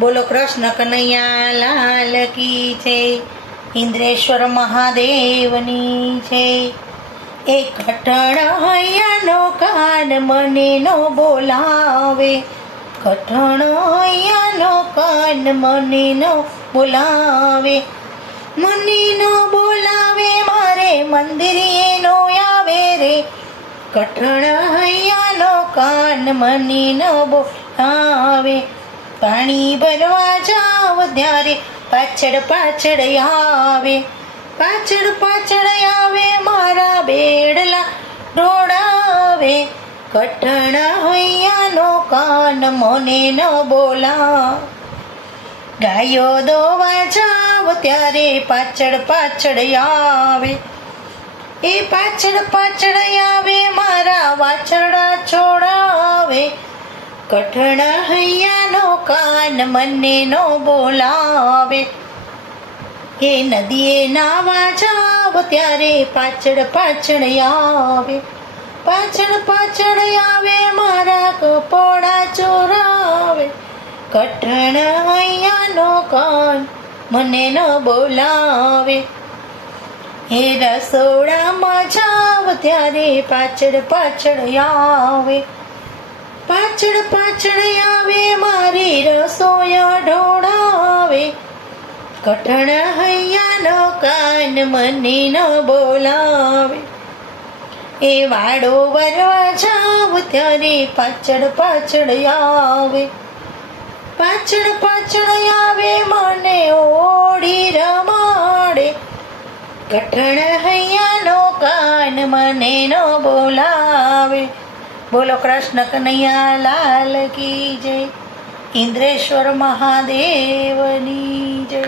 બોલો કૃષ્ણ કનૈયા લાલ કી છે, ઇન્દ્રેશ્વર મહાદેવની છે. એ કઠણ હૈયાનો કાન મને નો બોલાવે. કઠણ હૈયાનો કાન મને નો બોલાવે. મને નો બોલાવે, મારે મંદિરે નો આવે રે. કઠણ હૈયાનો કાન મને ન બોલાવે. પાણી ભરવા જાવ ત્યારે પાછળ પાછળ આવે. પાછળ પાછળ આવે મારા બેડલા ઢોળાવે કઠણ હૈયાનો કાન મને ન બોલા. ગાયો દોવા જાવ ત્યારે પાછળ પાછળ આવે. એ પાછળ પાછળ આવે કઠણ હૈયાનો કાન મને નો બોલાવે. એ નદીએ નાવા જાવ ત્યારે પાછળ પાછળ આવે. પાછળ પાછળ આવે મારા કપડા ચોરાવે. કઠણ હૈયાનો કાન મને ન બોલાવે. હે રસોડામાં જાવ ત્યારે પાછળ પાછળ આવે. પાછળ પાછળ આવે, મારી રસોયા ઢોળાવે કઠણ હૈયાનો કાન મને ન બોલાવે. એ વાડો વરવા જાવ, ત્યારે પાછળ પાછળ આવે. પાછળ પાછળ આવે, મને ઓડી રમાડે. કઠણ હૈયાનો કાન મને ન બોલાવે. બોલો કૃષ્ણ કનૈયા લાલ કી જય. ઇન્દ્રેશ્વર મહાદેવની જય.